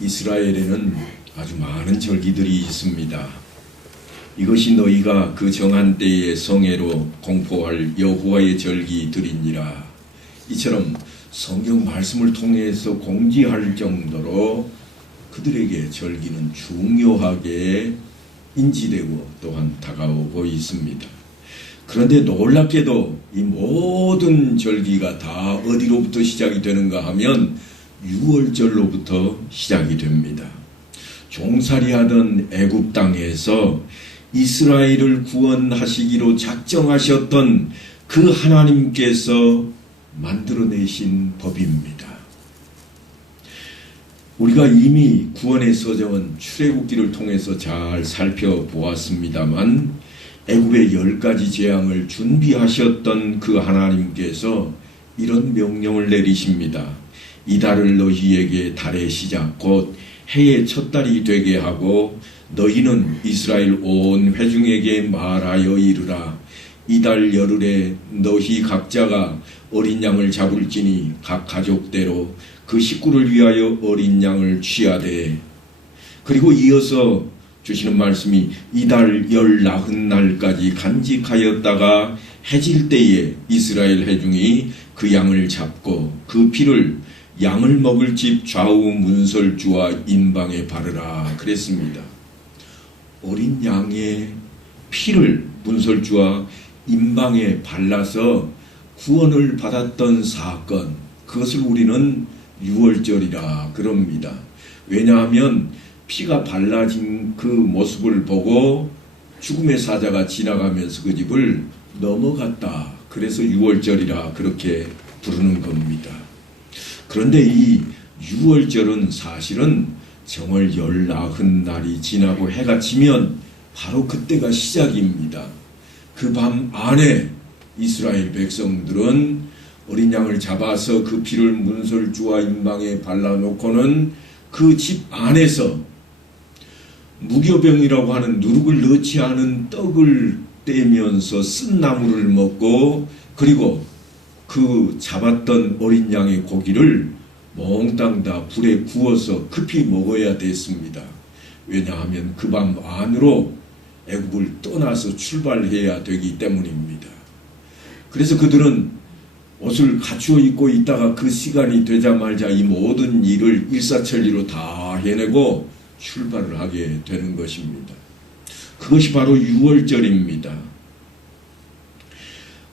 이스라엘에는 아주 많은 절기들이 있습니다. 이것이 너희가 그 정한 때에 성회로 공포할 여호와의 절기들이니라. 이처럼 성경 말씀을 통해서 공지할 정도로 그들에게 절기는 중요하게 인지되고 또한 다가오고 있습니다. 그런데 놀랍게도 이 모든 절기가 다 어디로부터 시작이 되는가 하면 유월절로부터 시작이 됩니다. 종살이하던 애굽 땅에서 이스라엘을 구원하시기로 작정하셨던 그 하나님께서 만들어내신 법입니다. 우리가 이미 구원의 서정은 출애굽기를 통해서 잘 살펴보았습니다만 애굽의 10가지 재앙을 준비하셨던 그 하나님께서 이런 명령을 내리십니다. 이달을 너희에게 달의 시작 곧 해의 첫 달이 되게 하고 너희는 이스라엘 온 회중에게 말하여 이르라. 이달 열흘에 너희 각자가 어린 양을 잡을지니 각 가족대로 그 식구를 위하여 어린 양을 취하되. 그리고 이어서 주시는 말씀이 이달 19날까지 간직하였다가 해질 때에 이스라엘 회중이 그 양을 잡고 그 피를 양을 먹을 집 좌우 문설주와 인방에 바르라 그랬습니다. 어린 양의 피를 문설주와 인방에 발라서 구원을 받았던 사건, 그것을 우리는 유월절이라 그럽니다. 왜냐하면 피가 발라진 그 모습을 보고 죽음의 사자가 지나가면서 그 집을 넘어갔다. 그래서 유월절이라 그렇게 부르는 겁니다. 그런데 이 유월절은 사실은 정월 19날이 지나고 해가 지면 바로 그때가 시작입니다. 그 밤 안에 이스라엘 백성들은 어린 양을 잡아서 그 피를 문설주와 인방에 발라놓고는 그 집 안에서 무교병이라고 하는 누룩을 넣지 않은 떡을 떼면서 쓴 나물을 먹고 그리고 그 잡았던 어린 양의 고기를 몽땅 다 불에 구워서 급히 먹어야 됐습니다. 왜냐하면 그 밤 안으로 애굽을 떠나서 출발해야 되기 때문입니다. 그래서 그들은 옷을 갖추어 입고 있다가 그 시간이 되자마자 이 모든 일을 일사천리로 다 해내고 출발을 하게 되는 것입니다. 그것이 바로 유월절입니다.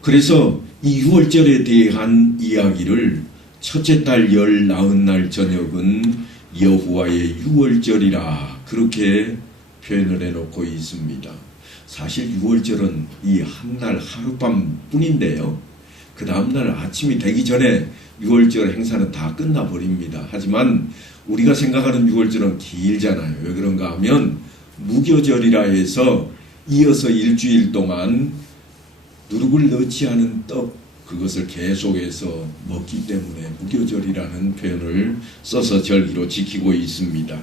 그래서 이 유월절에 대한 이야기를 첫째 달 19날 저녁은 여호와의 유월절이라 그렇게 표현을 해놓고 있습니다. 사실 유월절은 이 한날 하룻밤 뿐인데요. 그 다음날 아침이 되기 전에 유월절 행사는 다 끝나버립니다. 하지만 우리가 생각하는 유월절은 길잖아요. 왜 그런가 하면 무교절이라 해서 이어서 일주일 동안 누룩을 넣지 않은 떡 그것을 계속해서 먹기 때문에 무교절이라는 표현을 써서 절기로 지키고 있습니다.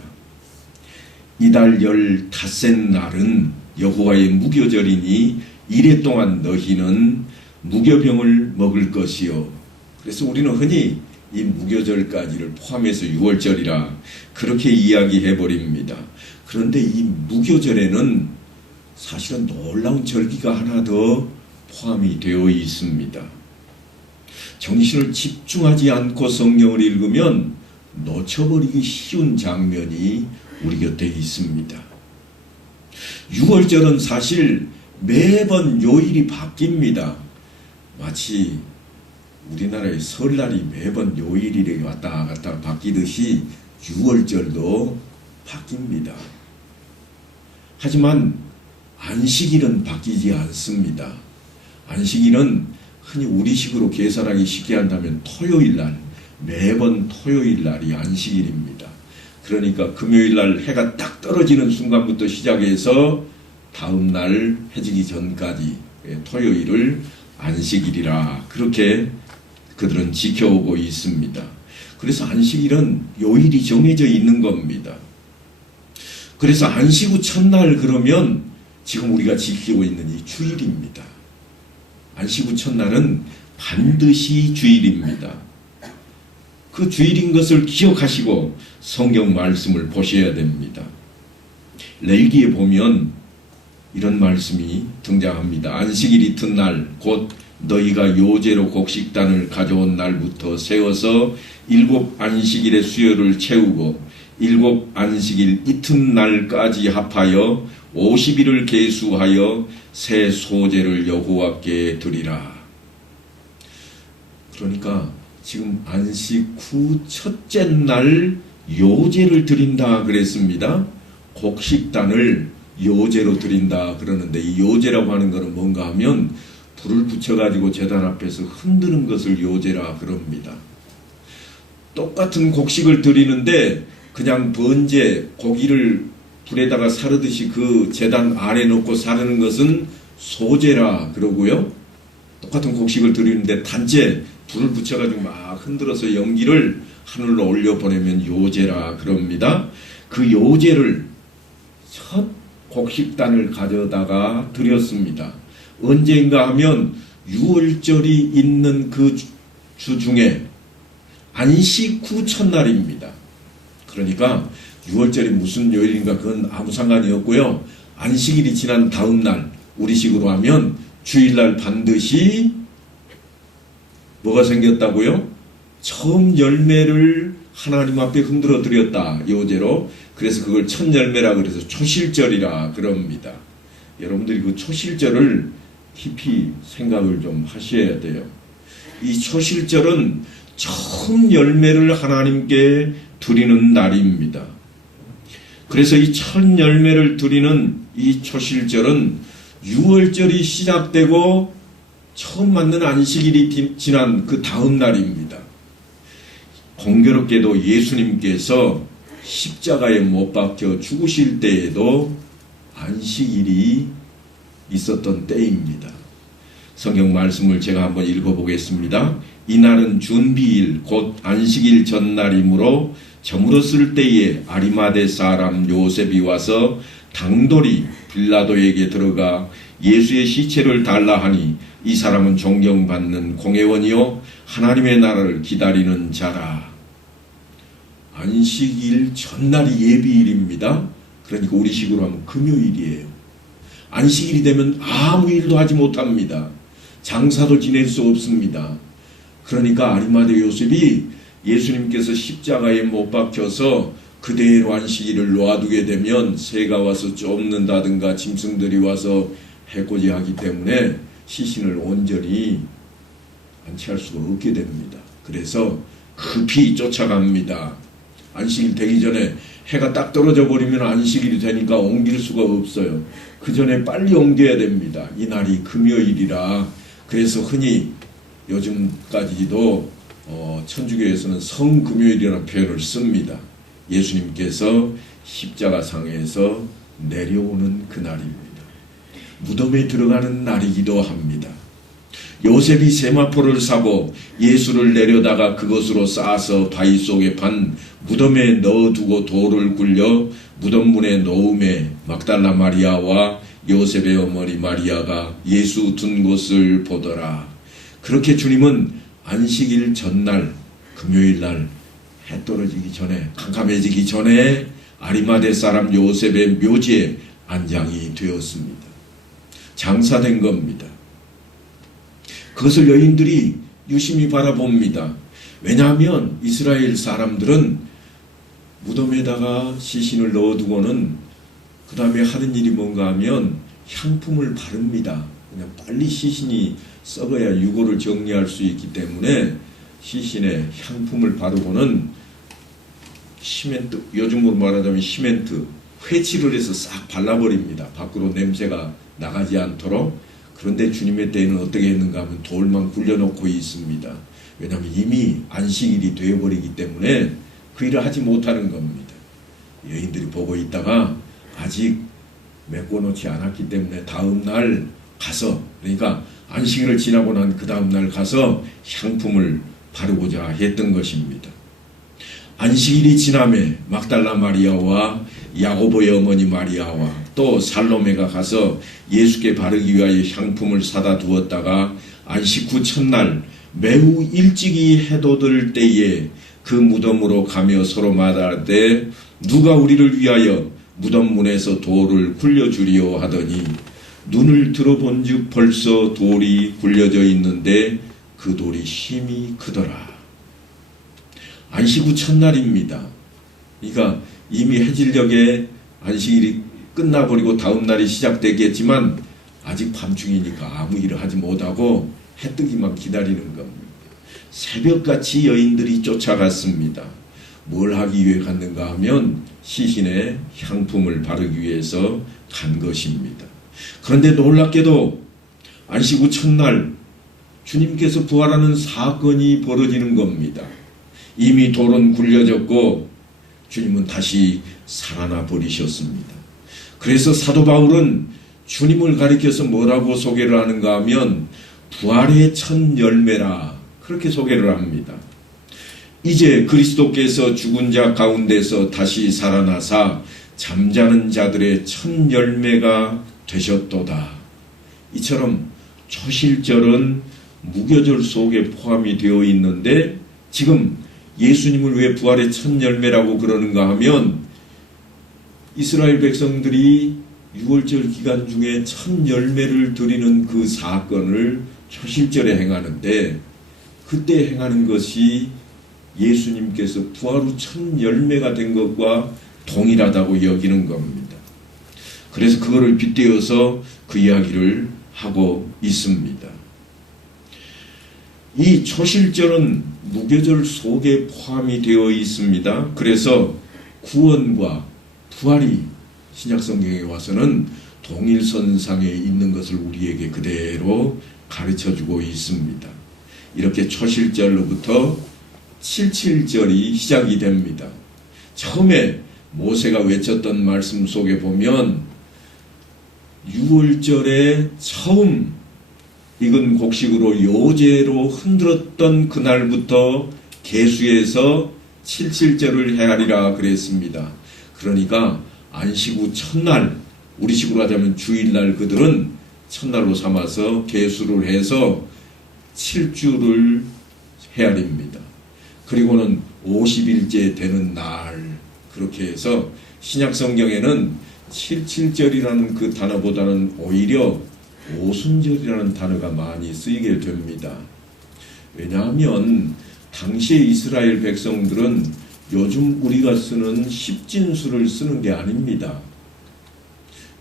이달 15날은 여호와의 무교절이니 이래 동안 너희는 무교병을 먹을 것이요. 그래서 우리는 흔히 이 무교절까지를 포함해서 유월절이라 그렇게 이야기해버립니다. 그런데 이 무교절에는 사실은 놀라운 절기가 하나 더 포함이 되어 있습니다. 정신을 집중하지 않고 성경을 읽으면 놓쳐버리기 쉬운 장면이 우리 곁에 있습니다. 유월절은 사실 매번 요일이 바뀝니다. 마치 우리나라의 설날이 매번 요일이 왔다 갔다 바뀌듯이 유월절도 바뀝니다. 하지만 안식일은 바뀌지 않습니다. 안식일은 흔히 우리식으로 계산하기 쉽게 한다면 토요일날, 매번 토요일날이 안식일입니다. 그러니까 금요일날 해가 딱 떨어지는 순간부터 시작해서 다음날 해지기 전까지 토요일을 안식일이라 그렇게 그들은 지켜오고 있습니다. 그래서 안식일은 요일이 정해져 있는 겁니다. 그래서 안식 후 첫날 그러면 지금 우리가 지키고 있는 이 주일입니다. 안식 후 첫날은 반드시 주일입니다. 그 주일인 것을 기억하시고 성경 말씀을 보셔야 됩니다. 레위기에 보면 이런 말씀이 등장합니다. 안식일 이튿날 곧 너희가 요제로 곡식단을 가져온 날부터 세워서 7 안식일의 수요를 채우고 7 안식일 이튿날까지 합하여 50일을 계수하여 새 소제를 여호와께 드리라. 그러니까 지금 안식 후 첫째 날 요제를 드린다 그랬습니다. 곡식단을 요제로 드린다 그러는데 이 요제라고 하는 것은 뭔가 하면 불을 붙여가지고 제단 앞에서 흔드는 것을 요제라 그럽니다. 똑같은 곡식을 드리는데 그냥 번제 고기를 불에다가 사르듯이 그 제단 아래 놓고 사르는 것은 소제라 그러고요. 똑같은 곡식을 드리는데 단체 불을 붙여가지고 막 흔들어서 연기를 하늘로 올려보내면 요제라 그럽니다. 그 요제를 첫 곡식단을 가져다가 드렸습니다. 언젠가 하면 6월절이 있는 그 주 중에 안식 후 첫날입니다. 그러니까 6월절이 무슨 요일인가 그건 아무 상관이 없고요. 안식일이 지난 다음 날 우리식으로 하면 주일날 반드시 뭐가 생겼다고요? 처음 열매를 하나님 앞에 흔들어 드렸다. 요제로. 그래서 그걸 첫 열매라 그래서 초실절이라 그럽니다. 여러분들이 그 초실절을 깊이 생각을 좀 하셔야 돼요. 이 초실절은 처음 열매를 하나님께 드리는 날입니다. 그래서 이 첫 열매를 드리는 이 초실절은 6월절이 시작되고 처음 맞는 안식일이 지난 그 다음 날입니다. 공교롭게도 예수님께서 십자가에 못 박혀 죽으실 때에도 안식일이 있었던 때입니다. 성경 말씀을 제가 한번 읽어보겠습니다. 이날은 준비일 곧 안식일 전날이므로 저물었을 때에 아리마대 사람 요셉이 와서 당돌이 빌라도에게 들어가 예수의 시체를 달라 하니 이 사람은 존경받는 공회원이요 하나님의 나라를 기다리는 자라. 안식일 전날이 예비일입니다. 그러니까 우리식으로 하면 금요일이에요. 안식일이 되면 아무 일도 하지 못합니다. 장사도 지낼 수 없습니다. 그러니까 아리마대 요셉이 예수님께서 십자가에 못 박혀서 그대로 안식일을 놓아두게 되면 새가 와서 쫓는다든가 짐승들이 와서 해코지 하기 때문에 시신을 온전히 안치할 수가 없게 됩니다. 그래서 급히 쫓아갑니다. 안식일 되기 전에 해가 딱 떨어져 버리면 안식일이 되니까 옮길 수가 없어요. 그 전에 빨리 옮겨야 됩니다. 이날이 금요일이라. 그래서 흔히 요즘까지도 천주교에서는 성금요일이라는 표현을 씁니다. 예수님께서 십자가상에서 내려오는 그날입니다. 무덤에 들어가는 날이기도 합니다. 요셉이 세마포를 사고 예수를 내려다가 그것으로 싸서 바위 속에 판 무덤에 넣어두고 돌을 굴려 무덤문에 놓음에 막달라 마리아와 요셉의 어머니 마리아가 예수 둔 곳을 보더라. 그렇게 주님은 안식일 전날 금요일날 해 떨어지기 전에 캄캄해지기 전에 아리마대 사람 요셉의 묘지에 안장이 되었습니다. 장사된 겁니다. 그것을 여인들이 유심히 바라봅니다. 왜냐하면 이스라엘 사람들은 무덤에다가 시신을 넣어두고는 그 다음에 하는 일이 뭔가 하면 향품을 바릅니다. 그냥 빨리 시신이 썩어야 유골을 정리할 수 있기 때문에 시신에 향품을 바르고는 시멘트, 요즘으로 말하자면 시멘트, 회칠을 해서 싹 발라버립니다. 밖으로 냄새가 나가지 않도록. 그런데 주님의 때에는 어떻게 했는가 하면 돌만 굴려놓고 있습니다. 왜냐하면 이미 안식일이 되어버리기 때문에 그 일을 하지 못하는 겁니다. 여인들이 보고 있다가 아직 메꿔놓지 않았기 때문에 다음날 가서, 그러니까 안식일을 지나고 난 그 다음날 가서 향품을 바르고자 했던 것입니다. 안식일이 지남에 막달라 마리아와 야고보의 어머니 마리아와 또 살로메가 가서 예수께 바르기 위하여 향품을 사다 두었다가 안식 후 첫날 매우 일찍이 해돋을 때에 그 무덤으로 가며 서로 말하되 누가 우리를 위하여 무덤 문에서 돌을 굴려주리요 하더니 눈을 들어본즉 벌써 돌이 굴려져 있는데 그 돌이 힘이 크더라. 안식 후 첫날입니다. 그러니까 이미 해질녘에 안식일이 끝나버리고 다음 날이 시작되겠지만 아직 밤중이니까 아무 일을 하지 못하고 해 뜨기만 기다리는 겁니다. 새벽같이 여인들이 쫓아갔습니다. 뭘 하기 위해 갔는가 하면 시신에 향품을 바르기 위해서 간 것입니다. 그런데 놀랍게도 안식 후 첫날 주님께서 부활하는 사건이 벌어지는 겁니다. 이미 돌은 굴려졌고 주님은 다시 살아나 버리셨습니다. 그래서 사도 바울은 주님을 가리켜서 뭐라고 소개를 하는가 하면 부활의 첫 열매라 그렇게 소개를 합니다. 이제 그리스도께서 죽은 자 가운데서 다시 살아나사 잠자는 자들의 첫 열매가 되셨도다. 이처럼 초실절은 무교절 속에 포함이 되어 있는데 지금 예수님을 왜 부활의 첫 열매라고 그러는가 하면 이스라엘 백성들이 6월절 기간 중에 첫 열매를 드리는 그 사건을 초실절에 행하는데 그때 행하는 것이 예수님께서 부활 후 첫 열매가 된 것과 동일하다고 여기는 겁니다. 그래서 그거를 빗대어서 그 이야기를 하고 있습니다. 이 초실절은 무교절 속에 포함이 되어 있습니다. 그래서 구원과 부활이 신약성경에 와서는 동일선상에 있는 것을 우리에게 그대로 가르쳐주고 있습니다. 이렇게 초실절로부터 77절이 시작이 됩니다. 처음에 모세가 외쳤던 말씀 속에 보면 6월절에 처음 익은 곡식으로 요제로 흔들었던 그날부터 계수해서 77절을 헤아리라 그랬습니다. 그러니까 안식 후 첫날, 우리식으로 하자면 주일날 그들은 첫날로 삼아서 계수를 해서 7주를 헤아립니다. 그리고는 50일째 되는 날 그렇게 해서 신약성경에는 77절이라는 그 단어보다는 오히려 오순절이라는 단어가 많이 쓰이게 됩니다. 왜냐하면 당시의 이스라엘 백성들은 요즘 우리가 쓰는 십진수를 쓰는 게 아닙니다.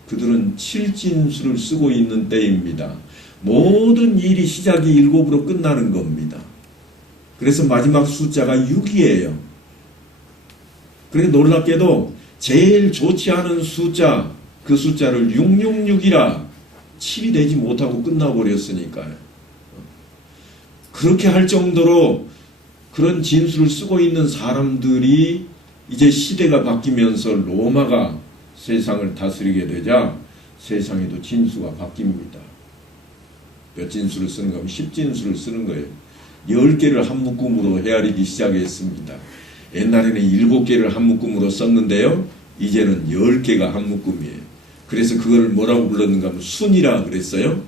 그들은 칠진수를 쓰고 있는 때입니다. 모든 일이 시작이 7으로 끝나는 겁니다. 그래서 마지막 숫자가 6이에요. 그런데 놀랍게도 제일 좋지 않은 숫자, 그 숫자를 666이라 7이 되지 못하고 끝나버렸으니까요. 그렇게 할 정도로 그런 진수를 쓰고 있는 사람들이 이제 시대가 바뀌면서 로마가 세상을 다스리게 되자 세상에도 진수가 바뀝니다. 몇 진수를 쓰는가 하면 10진수를 쓰는 거예요. 10개를 한 묶음으로 헤아리기 시작했습니다. 옛날에는 7개를 한 묶음으로 썼는데요. 이제는 10개가 한 묶음이에요. 그래서 그걸 뭐라고 불렀는가 하면 순이라 그랬어요.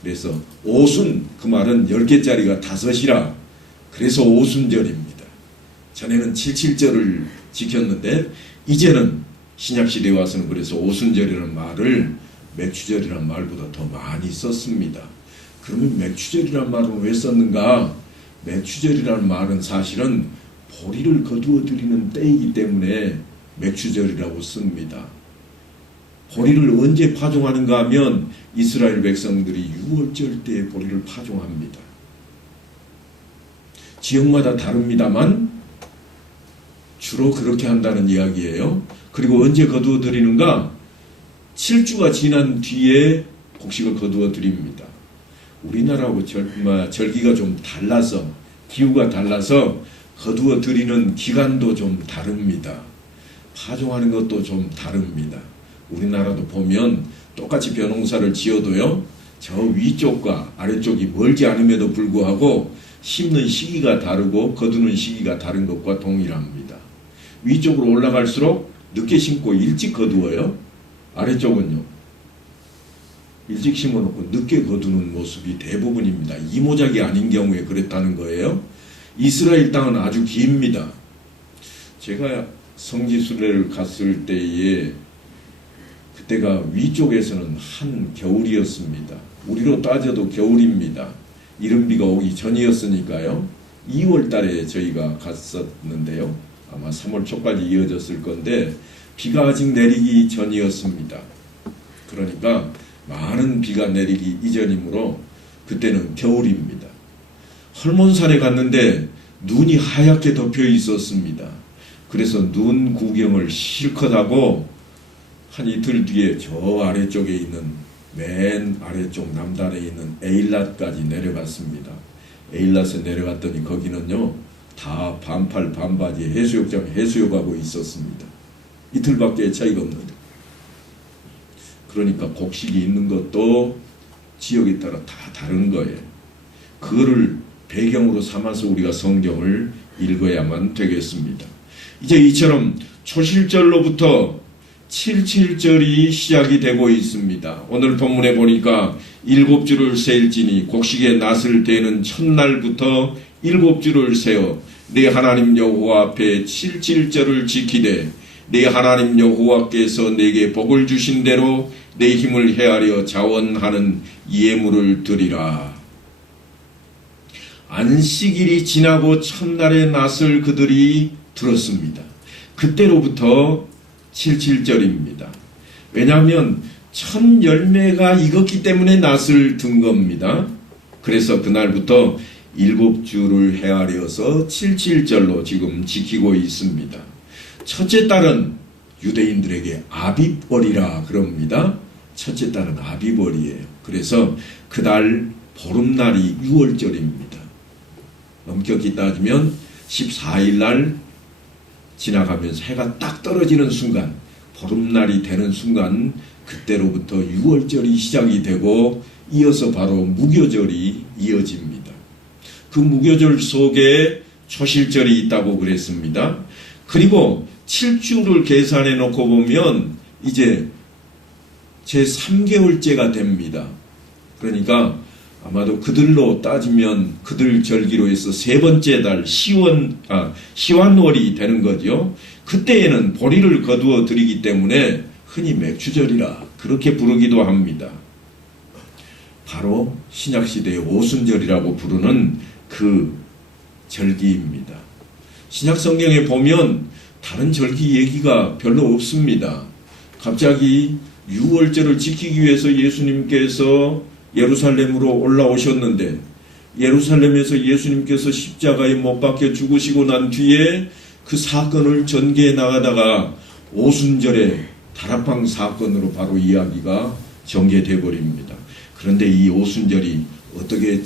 그래서 오순, 그 말은 10개짜리가 5이라. 그래서 오순절입니다. 전에는 77절을 지켰는데 이제는 신약시대에 와서는 그래서 오순절이라는 말을 맥추절이라는 말보다 더 많이 썼습니다. 그러면 맥추절이라는 말은 왜 썼는가? 맥추절이라는 말은 사실은 보리를 거두어 드리는 때이기 때문에 맥추절이라고 씁니다. 보리를 언제 파종하는가 하면 이스라엘 백성들이 6월절 때에 보리를 파종합니다. 지역마다 다릅니다만 주로 그렇게 한다는 이야기예요. 그리고 언제 거두어 드리는가? 7주가 지난 뒤에 곡식을 거두어 드립니다. 우리나라하고 절기가 좀 달라서, 기후가 달라서 거두어 드리는 기간도 좀 다릅니다. 파종하는 것도 좀 다릅니다. 우리나라도 보면 똑같이 벼농사를 지어도요, 저 위쪽과 아래쪽이 멀지 않음에도 불구하고 심는 시기가 다르고 거두는 시기가 다른 것과 동일합니다. 위쪽으로 올라갈수록 늦게 심고 일찍 거두어요. 아래쪽은요, 일찍 심어놓고 늦게 거두는 모습이 대부분입니다. 이모작이 아닌 경우에 그랬다는 거예요. 이스라엘 땅은 아주 깁니다. 제가 성지순례를 갔을 때에 그때가 위쪽에서는 한겨울이었습니다. 우리로 따져도 겨울입니다. 이른비가 오기 전이었으니까요. 2월 달에 저희가 갔었는데요. 아마 3월 초까지 이어졌을 건데 비가 아직 내리기 전이었습니다. 그러니까 많은 비가 내리기 이전이므로 그때는 겨울입니다. 헐몬산에 갔는데 눈이 하얗게 덮여 있었습니다. 그래서 눈 구경을 실컷 하고 한 이틀 뒤에 저 아래쪽에 있는 맨 아래쪽 남단에 있는 에일랏까지 내려갔습니다. 에일랏에 내려갔더니 거기는요 다 반팔 반바지에 해수욕장에 해수욕하고 있었습니다. 이틀밖에 차이가 없는데, 그러니까 곡식이 있는 것도 지역에 따라 다 다른 거예요. 그거를 배경으로 삼아서 우리가 성경을 읽어야만 되겠습니다. 이제 이처럼 초실절로부터 77절이 시작이 되고 있습니다. 오늘 본문에 보니까 7주를 세일지니 곡식의 낫을 대는 첫날부터 7주를 세어 내 하나님 여호와 앞에 77절을 지키되 내 하나님 여호와께서 내게 복을 주신 대로 내 힘을 헤아려 자원하는 예물을 드리라. 안식일이 지나고 첫날의 낫을 그들이 들었습니다. 그때로부터 77절입니다. 왜냐하면 첫 열매가 익었기 때문에 낫을 든 겁니다. 그래서 그날부터 7주를 헤아려서 77절로 지금 지키고 있습니다. 첫째 달은 유대인들에게 아비월이라 그럽니다. 첫째 달은 아비월이에요. 그래서 그달 보름날이 6월절입니다. 넘격히 따지면 14일날 지나가면서 해가 딱 떨어지는 순간, 보름날이 되는 순간 그때로부터 6월절이 시작이 되고 이어서 바로 무교절이 이어집니다. 그 무교절 속에 초실절이 있다고 그랬습니다. 그리고 7주를 계산해 놓고 보면 이제 제3개월째가 됩니다. 그러니까 아마도 그들로 따지면 그들 절기로 해서 세 번째 달 시완월이 되는 거죠. 그때에는 보리를 거두어 드리기 때문에 흔히 맥추절이라 그렇게 부르기도 합니다. 바로 신약시대의 오순절이라고 부르는 그 절기입니다. 신약성경에 보면 다른 절기 얘기가 별로 없습니다. 갑자기 6월절을 지키기 위해서 예수님께서 예루살렘으로 올라오셨는데 예루살렘에서 예수님께서 십자가에 못 박혀 죽으시고 난 뒤에 그 사건을 전개해 나가다가 오순절에 다락방 사건으로 바로 이야기가 전개돼 버립니다. 그런데 이 오순절이 어떻게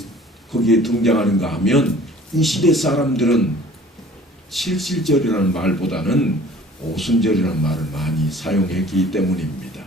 거기에 등장하는가 하면 이 시대 사람들은 77절이라는 말보다는 오순절이라는 말을 많이 사용했기 때문입니다.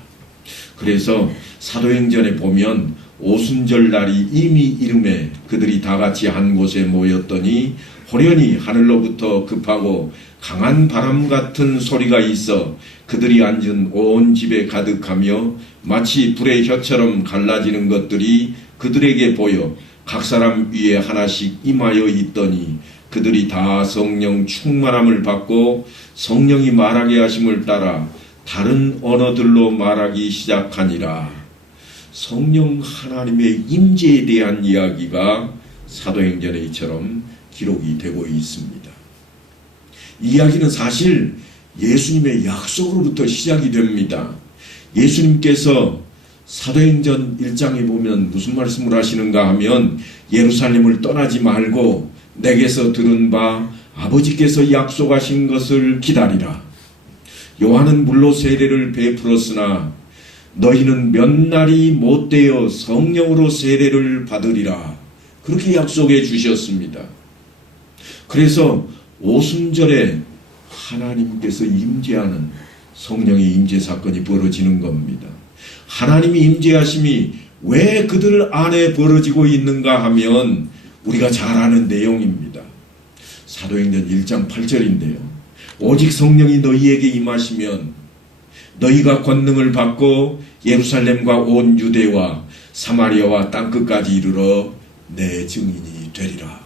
그래서 사도행전에 보면 오순절 날이 이미 이름에 그들이 다 같이 한 곳에 모였더니 호련히 하늘로부터 급하고 강한 바람 같은 소리가 있어 그들이 앉은 온 집에 가득하며 마치 불의 혀처럼 갈라지는 것들이 그들에게 보여 각 사람 위에 하나씩 임하여 있더니 그들이 다 성령 충만함을 받고 성령이 말하게 하심을 따라 다른 언어들로 말하기 시작하니라. 성령 하나님의 임재에 대한 이야기가 사도행전에 이처럼 기록이 되고 있습니다. 이 이야기는 사실 예수님의 약속으로부터 시작이 됩니다. 예수님께서 사도행전 1장에 보면 무슨 말씀을 하시는가 하면 예루살렘을 떠나지 말고 내게서 들은 바 아버지께서 약속하신 것을 기다리라. 요한은 물로 세례를 베풀었으나 너희는 몇 날이 못되어 성령으로 세례를 받으리라. 그렇게 약속해 주셨습니다. 그래서 오순절에 하나님께서 임재하는 성령의 임재 사건이 벌어지는 겁니다. 하나님이 임재하심이 왜 그들 안에 벌어지고 있는가 하면 우리가 잘 아는 내용입니다. 사도행전 1장 8절인데요. 오직 성령이 너희에게 임하시면 너희가 권능을 받고 예루살렘과 온 유대와 사마리아와 땅끝까지 이르러 내 증인이 되리라.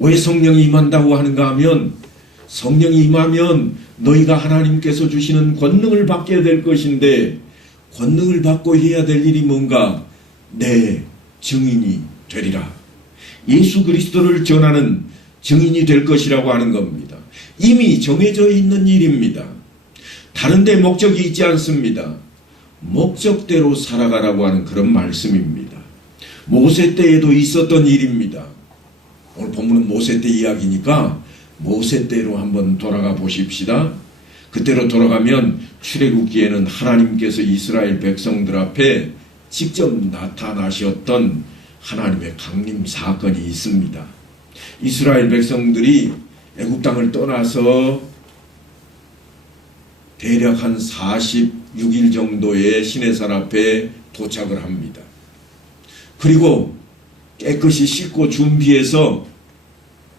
왜 성령이 임한다고 하는가 하면 성령이 임하면 너희가 하나님께서 주시는 권능을 받게 될 것인데 권능을 받고 해야 될 일이 뭔가? 내 증인이 되리라. 예수 그리스도를 전하는 증인이 될 것이라고 하는 겁니다. 이미 정해져 있는 일입니다. 다른 데 목적이 있지 않습니다. 목적대로 살아가라고 하는 그런 말씀입니다. 모세 때에도 있었던 일입니다. 오늘 본문은 모세 때 이야기니까 모세 때로 한번 돌아가 보십시다. 그때로 돌아가면 출애굽기에는 하나님께서 이스라엘 백성들 앞에 직접 나타나셨던 하나님의 강림 사건이 있습니다. 이스라엘 백성들이 애굽 땅을 떠나서 대략 한 46일 정도의 시내산 앞에 도착을 합니다. 그리고 깨끗이 씻고 준비해서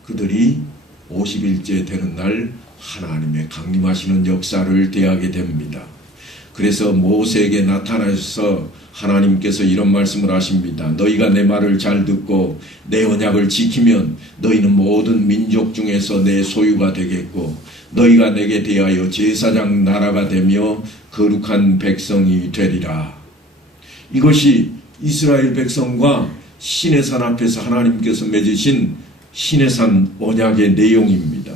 그들이 50일째 되는 날 하나님의 강림하시는 역사를 대하게 됩니다. 그래서 모세에게 나타나셔서 하나님께서 이런 말씀을 하십니다. 너희가 내 말을 잘 듣고 내 언약을 지키면 너희는 모든 민족 중에서 내 소유가 되겠고 너희가 내게 대하여 제사장 나라가 되며 거룩한 백성이 되리라. 이것이 이스라엘 백성과 시내산 앞에서 하나님께서 맺으신 시내산 언약의 내용입니다.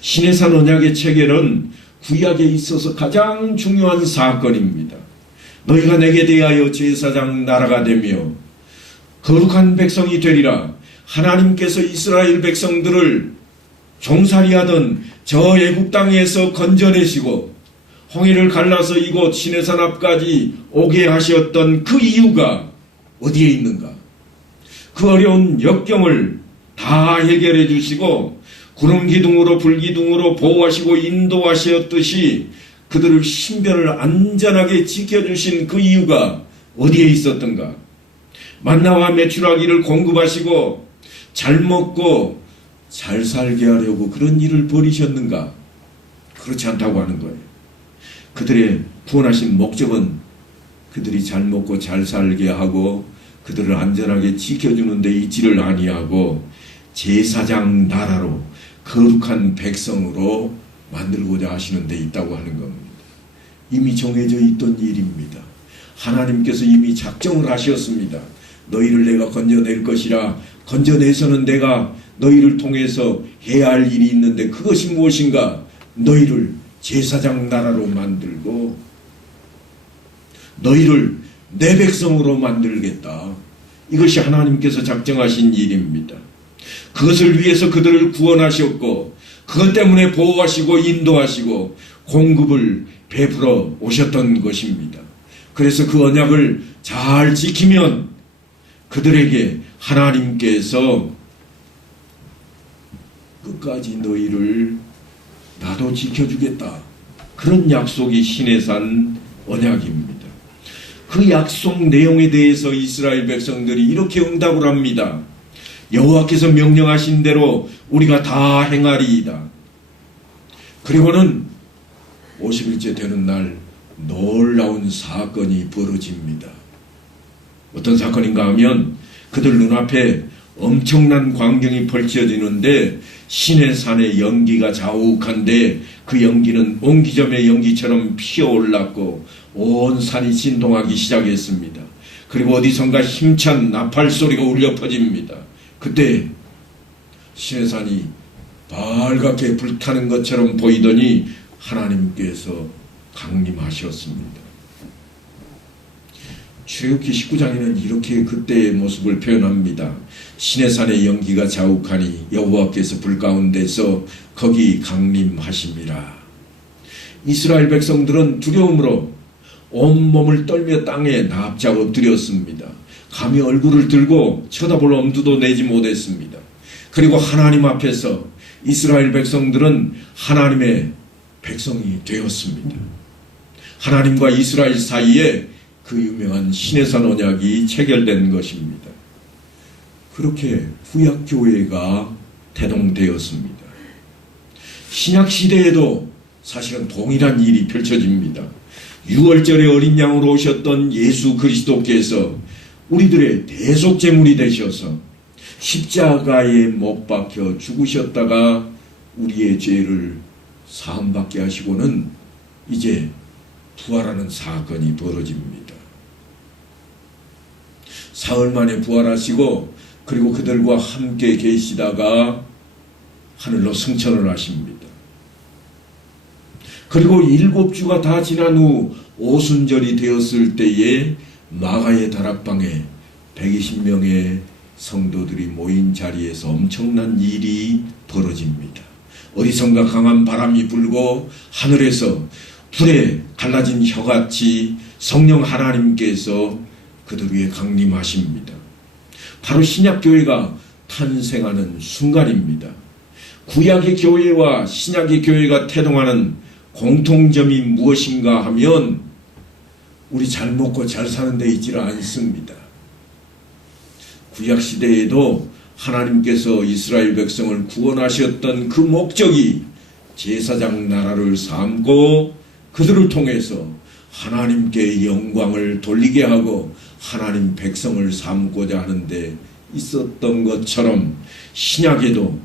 시내산 언약의 체결은 구약에 있어서 가장 중요한 사건입니다. 너희가 내게 대하여 제사장 나라가 되며 거룩한 백성이 되리라. 하나님께서 이스라엘 백성들을 종살이하던 저 애굽 땅에서 건져내시고 홍해를 갈라서 이곳 시내산 앞까지 오게 하셨던 그 이유가 어디에 있는가? 그 어려운 역경을 다 해결해 주시고 구름기둥으로 불기둥으로 보호하시고 인도하셨듯이 그들을 신변을 안전하게 지켜주신 그 이유가 어디에 있었던가? 만나와 메추라기를 공급하시고 잘 먹고 잘 살게 하려고 그런 일을 벌이셨는가? 그렇지 않다고 하는 거예요. 그들의 구원하신 목적은 그들이 잘 먹고 잘 살게 하고 그들을 안전하게 지켜주는 데 있지를 아니하고 제사장 나라로 거룩한 백성으로 만들고자 하시는 데 있다고 하는 겁니다. 이미 정해져 있던 일입니다. 하나님께서 이미 작정을 하셨습니다. 너희를 내가 건져낼 것이라. 건져내서는 내가 너희를 통해서 해야 할 일이 있는데 그것이 무엇인가? 너희를 제사장 나라로 만들고 너희를 내 백성으로 만들겠다. 이것이 하나님께서 작정하신 일입니다. 그것을 위해서 그들을 구원하셨고 그것 때문에 보호하시고 인도하시고 공급을 베풀어 오셨던 것입니다. 그래서 그 언약을 잘 지키면 그들에게 하나님께서 끝까지 너희를 나도 지켜주겠다. 그런 약속이 시내산 언약입니다. 그 약속 내용에 대해서 이스라엘 백성들이 이렇게 응답을 합니다. 여호와께서 명령하신 대로 우리가 다 행하리이다. 그리고는 50일째 되는 날 놀라운 사건이 벌어집니다. 어떤 사건인가 하면 그들 눈앞에 엄청난 광경이 펼쳐지는데 시내산의 연기가 자욱한데 그 연기는 옹기점의 연기처럼 피어올랐고 온 산이 진동하기 시작했습니다. 그리고 어디선가 힘찬 나팔 소리가 울려 퍼집니다. 그때 시내산이 빨갛게 불타는 것처럼 보이더니 하나님께서 강림하셨습니다. 출애굽기 19장에는 이렇게 그때의 모습을 표현합니다. 시내산의 연기가 자욱하니 여호와께서 불 가운데서 거기 강림하심이라. 이스라엘 백성들은 두려움으로 온몸을 떨며 땅에 납작 엎드렸습니다. 감히 얼굴을 들고 쳐다볼 엄두도 내지 못했습니다. 그리고 하나님 앞에서 이스라엘 백성들은 하나님의 백성이 되었습니다. 하나님과 이스라엘 사이에 그 유명한 시내산 언약이 체결된 것입니다. 그렇게 구약교회가 태동되었습니다. 신약시대에도 사실은 동일한 일이 펼쳐집니다. 6월절에 어린 양으로 오셨던 예수 그리스도께서 우리들의 대속제물이 되셔서 십자가에 못 박혀 죽으셨다가 우리의 죄를 사함받게 하시고는 이제 부활하는 사건이 벌어집니다. 사흘 만에 부활하시고 그리고 그들과 함께 계시다가 하늘로 승천을 하십니다. 그리고 7주가 다 지난 후 오순절이 되었을 때에 마가의 다락방에 120명의 성도들이 모인 자리에서 엄청난 일이 벌어집니다. 어디선가 강한 바람이 불고 하늘에서 불에 갈라진 혀같이 성령 하나님께서 그들 위에 강림하십니다. 바로 신약교회가 탄생하는 순간입니다. 구약의 교회와 신약의 교회가 태동하는 공통점이 무엇인가 하면 우리 잘 먹고 잘 사는 데 있지를 않습니다. 구약시대에도 하나님께서 이스라엘 백성을 구원하셨던 그 목적이 제사장 나라를 삼고 그들을 통해서 하나님께 영광을 돌리게 하고 하나님 백성을 삼고자 하는데 있었던 것처럼 신약에도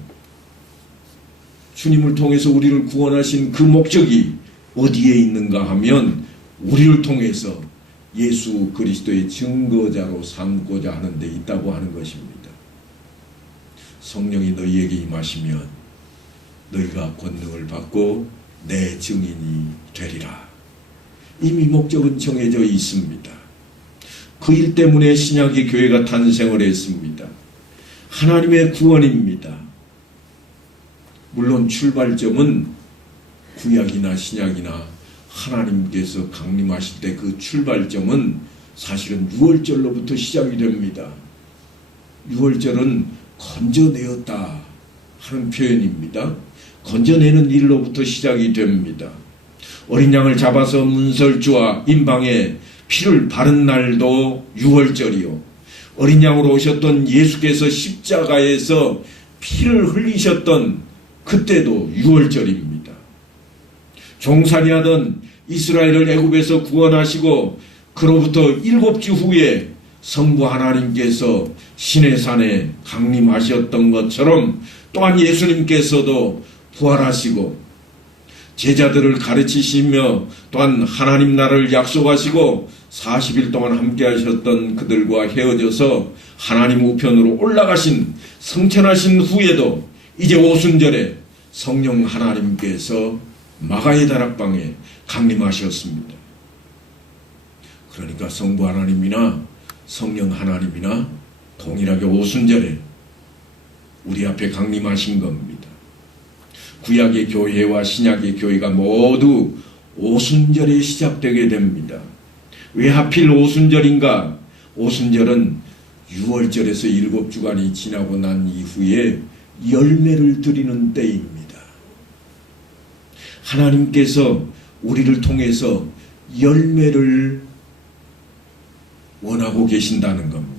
주님을 통해서 우리를 구원하신 그 목적이 어디에 있는가 하면 우리를 통해서 예수 그리스도의 증거자로 삼고자 하는 데 있다고 하는 것입니다. 성령이 너희에게 임하시면 너희가 권능을 받고 내 증인이 되리라. 이미 목적은 정해져 있습니다. 그 일 때문에 신약의 교회가 탄생을 했습니다. 하나님의 구원입니다. 물론 출발점은 구약이나 신약이나 하나님께서 강림하실 때 그 출발점은 사실은 유월절로부터 시작이 됩니다. 유월절은 건져내었다 하는 표현입니다. 건져내는 일로부터 시작이 됩니다. 어린 양을 잡아서 문설주와 임방에 피를 바른 날도 유월절이요. 어린 양으로 오셨던 예수께서 십자가에서 피를 흘리셨던 그때도 유월절입니다. 종살이하던 이스라엘을 애굽에서 구원하시고 그로부터 7주 후에 성부 하나님께서 시내산에 강림하셨던 것처럼 또한 예수님께서도 부활하시고 제자들을 가르치시며 또한 하나님 나라를 약속하시고 40일 동안 함께 하셨던 그들과 헤어져서 하나님 우편으로 올라가신 승천하신 후에도 이제 오순절에 성령 하나님께서 마가의 다락방에 강림하셨습니다. 그러니까 성부 하나님이나 성령 하나님이나 동일하게 오순절에 우리 앞에 강림하신 겁니다. 구약의 교회와 신약의 교회가 모두 오순절에 시작되게 됩니다. 왜 하필 오순절인가? 오순절은 6월절에서 7주간이 지나고 난 이후에 열매를 드리는 때입니다. 하나님께서 우리를 통해서 열매를 원하고 계신다는 겁니다.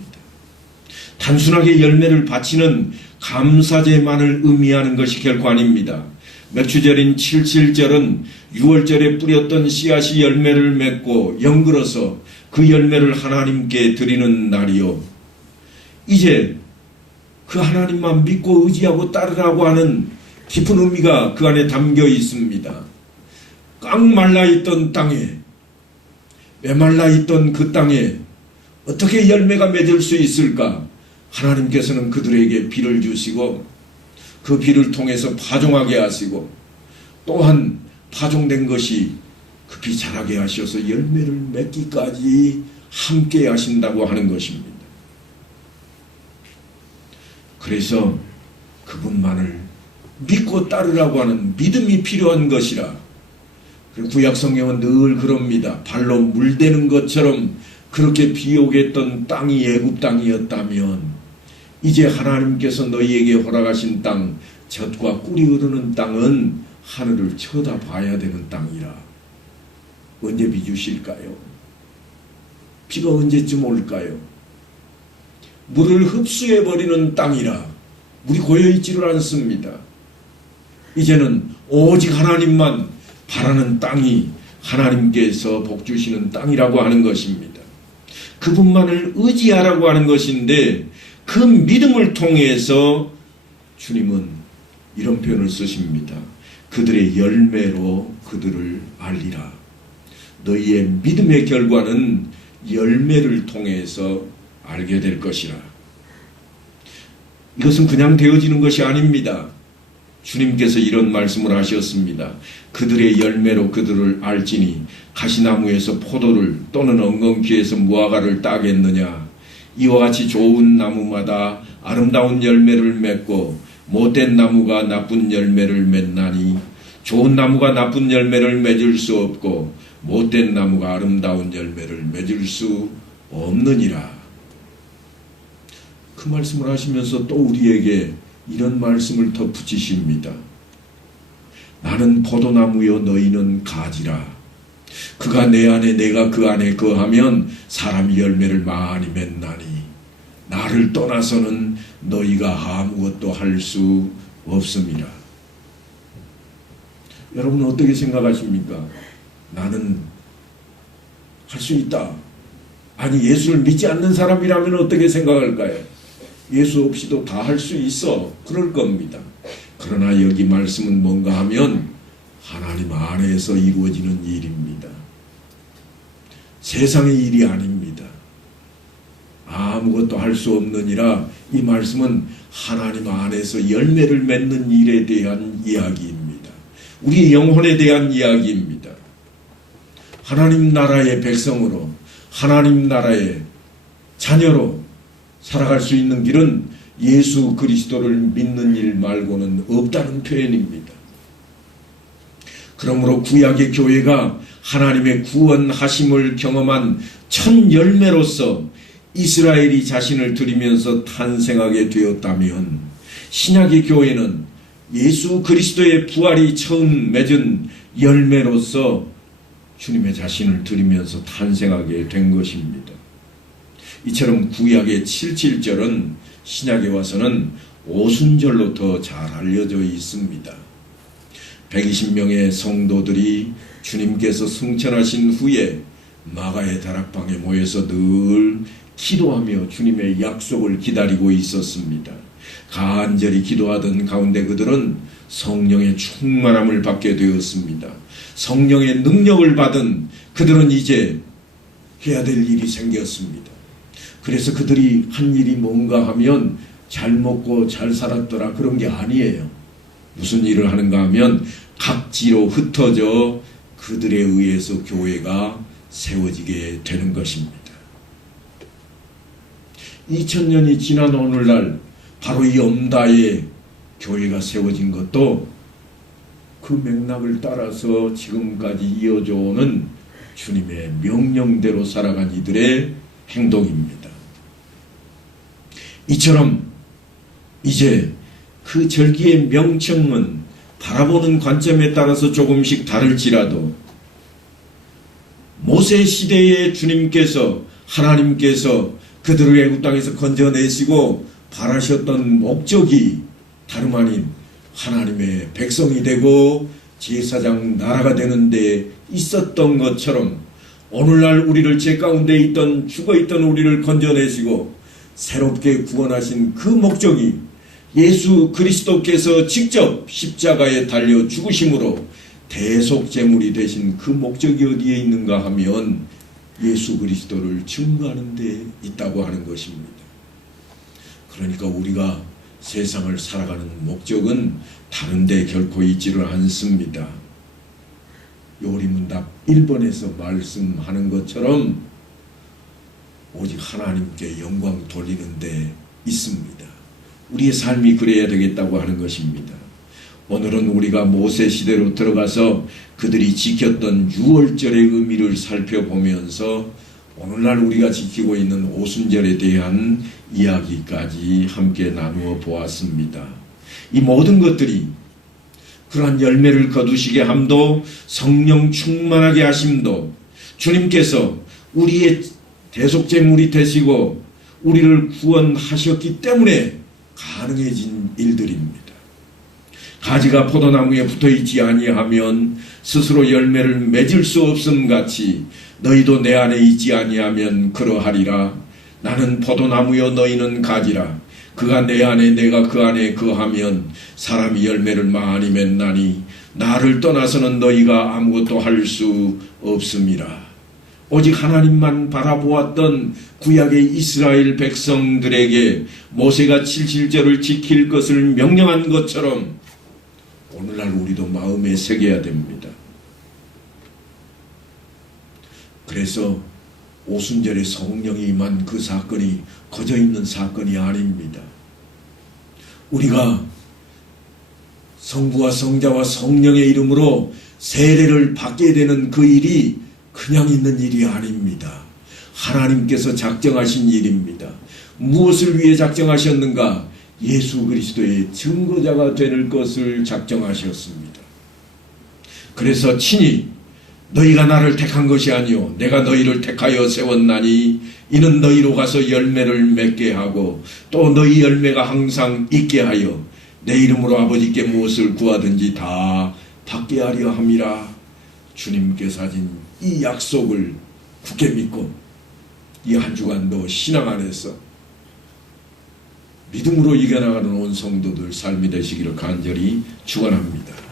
단순하게 열매를 바치는 감사제만을 의미하는 것이 결코 아닙니다. 맥주절인 77절은 6월절에 뿌렸던 씨앗이 열매를 맺고 연글어서 그 열매를 하나님께 드리는 날이요. 이제 그 하나님만 믿고 의지하고 따르라고 하는 깊은 의미가 그 안에 담겨 있습니다. 꽉 말라있던 땅에, 메말라있던 그 땅에 어떻게 열매가 맺을 수 있을까? 하나님께서는 그들에게 비를 주시고 그 비를 통해서 파종하게 하시고 또한 파종된 것이 급히 자라게 하셔서 열매를 맺기까지 함께 하신다고 하는 것입니다. 그래서 그분만을 믿고 따르라고 하는 믿음이 필요한 것이라. 구약 성경은 늘 그럽니다. 발로 물대는 것처럼 그렇게 비옥했던 땅이 애굽 땅이었다면 이제 하나님께서 너희에게 허락하신 땅, 젖과 꿀이 흐르는 땅은 하늘을 쳐다봐야 되는 땅이라. 언제 비 주실까요? 비가 언제쯤 올까요? 물을 흡수해버리는 땅이라 물이 고여있지를 않습니다. 이제는 오직 하나님만 바라는 땅이 하나님께서 복주시는 땅이라고 하는 것입니다. 그분만을 의지하라고 하는 것인데 그 믿음을 통해서 주님은 이런 표현을 쓰십니다. 그들의 열매로 그들을 알리라. 너희의 믿음의 결과는 열매를 통해서 알게 될 것이라. 이것은 그냥 되어지는 것이 아닙니다. 주님께서 이런 말씀을 하셨습니다. 그들의 열매로 그들을 알지니 가시나무에서 포도를 또는 엉겅퀴에서 무화과를 따겠느냐. 이와 같이 좋은 나무마다 아름다운 열매를 맺고 못된 나무가 나쁜 열매를 맺나니 좋은 나무가 나쁜 열매를 맺을 수 없고 못된 나무가 아름다운 열매를 맺을 수 없느니라. 그 말씀을 하시면서 또 우리에게 이런 말씀을 덧붙이십니다. 나는 포도나무요 너희는 가지라. 그가 내 안에 내가 그 안에 거하면 사람이 열매를 많이 맺나니 나를 떠나서는 너희가 아무것도 할 수 없습니다. 여러분은 어떻게 생각하십니까? 나는 할 수 있다. 아니 예수를 믿지 않는 사람이라면 어떻게 생각할까요? 예수 없이도 다 할 수 있어. 그럴 겁니다. 그러나 여기 말씀은 뭔가 하면 하나님 안에서 이루어지는 일입니다. 세상의 일이 아닙니다. 아무것도 할 수 없느니라. 이 말씀은 하나님 안에서 열매를 맺는 일에 대한 이야기입니다. 우리 영혼에 대한 이야기입니다. 하나님 나라의 백성으로 하나님 나라의 자녀로 살아갈 수 있는 길은 예수 그리스도를 믿는 일 말고는 없다는 표현입니다. 그러므로 구약의 교회가 하나님의 구원하심을 경험한 첫 열매로서 이스라엘이 자신을 드리면서 탄생하게 되었다면 신약의 교회는 예수 그리스도의 부활이 처음 맺은 열매로서 주님의 자신을 드리면서 탄생하게 된 것입니다. 이처럼 구약의 77절은 신약에 와서는 오순절로 더 잘 알려져 있습니다. 120명의 성도들이 주님께서 승천하신 후에 마가의 다락방에 모여서 늘 기도하며 주님의 약속을 기다리고 있었습니다. 간절히 기도하던 가운데 그들은 성령의 충만함을 받게 되었습니다. 성령의 능력을 받은 그들은 이제 해야 될 일이 생겼습니다. 그래서 그들이 한 일이 뭔가 하면 잘 먹고 잘 살았더라 그런 게 아니에요. 무슨 일을 하는가 하면 각지로 흩어져 그들에 의해서 교회가 세워지게 되는 것입니다. 2000년이 지난 오늘날 바로 이 엄다에 교회가 세워진 것도 그 맥락을 따라서 지금까지 이어져 오는 주님의 명령대로 살아간 이들의 행동입니다. 이처럼 이제 그 절기의 명칭은 바라보는 관점에 따라서 조금씩 다를지라도 모세 시대에 주님께서 하나님께서 그들을 애굽 땅에서 건져내시고 바라셨던 목적이 다름 아닌 하나님의 백성이 되고 제사장 나라가 되는 데 있었던 것처럼 오늘날 우리를 죄 가운데 있던 죽어있던 우리를 건져내시고 새롭게 구원하신 그 목적이 예수 그리스도께서 직접 십자가에 달려 죽으심으로 대속제물이 되신 그 목적이 어디에 있는가 하면 예수 그리스도를 증거하는 데 있다고 하는 것입니다. 그러니까 우리가 세상을 살아가는 목적은 다른 데 결코 있지를 않습니다. 요리문답 1번에서 말씀하는 것처럼 오직 하나님께 영광 돌리는 데 있습니다. 우리의 삶이 그래야 되겠다고 하는 것입니다. 오늘은 우리가 모세 시대로 들어가서 그들이 지켰던 유월절의 의미를 살펴보면서 오늘날 우리가 지키고 있는 오순절에 대한 이야기까지 함께 나누어 보았습니다. 이 모든 것들이 그러한 열매를 거두시게 함도 성령 충만하게 하심도 주님께서 우리의 대속제물이 되시고 우리를 구원하셨기 때문에 가능해진 일들입니다. 가지가 포도나무에 붙어있지 아니하면 스스로 열매를 맺을 수 없음 같이 너희도 내 안에 있지 아니하면 그러하리라. 나는 포도나무요 너희는 가지라. 그가 내 안에 내가 그 안에 거하면 사람이 열매를 많이 맺나니 나를 떠나서는 너희가 아무것도 할 수 없습니다. 오직 하나님만 바라보았던 구약의 이스라엘 백성들에게 모세가 70절을 지킬 것을 명령한 것처럼 오늘날 우리도 마음에 새겨야 됩니다. 그래서 오순절에 성령이 임한 그 사건이 거저 있는 사건이 아닙니다. 우리가 성부와 성자와 성령의 이름으로 세례를 받게 되는 그 일이 그냥 있는 일이 아닙니다. 하나님께서 작정하신 일입니다. 무엇을 위해 작정하셨는가? 예수 그리스도의 증거자가 될 것을 작정하셨습니다. 그래서 친히 너희가 나를 택한 것이 아니요 내가 너희를 택하여 세웠나니 이는 너희로 가서 열매를 맺게 하고 또 너희 열매가 항상 있게 하여 내 이름으로 아버지께 무엇을 구하든지 다 받게 하려 함이라. 주님께서 하신 이 약속을 굳게 믿고 이 한 주간도 신앙 안에서 믿음으로 이겨나가는 온 성도들 삶이 되시기를 간절히 축원합니다.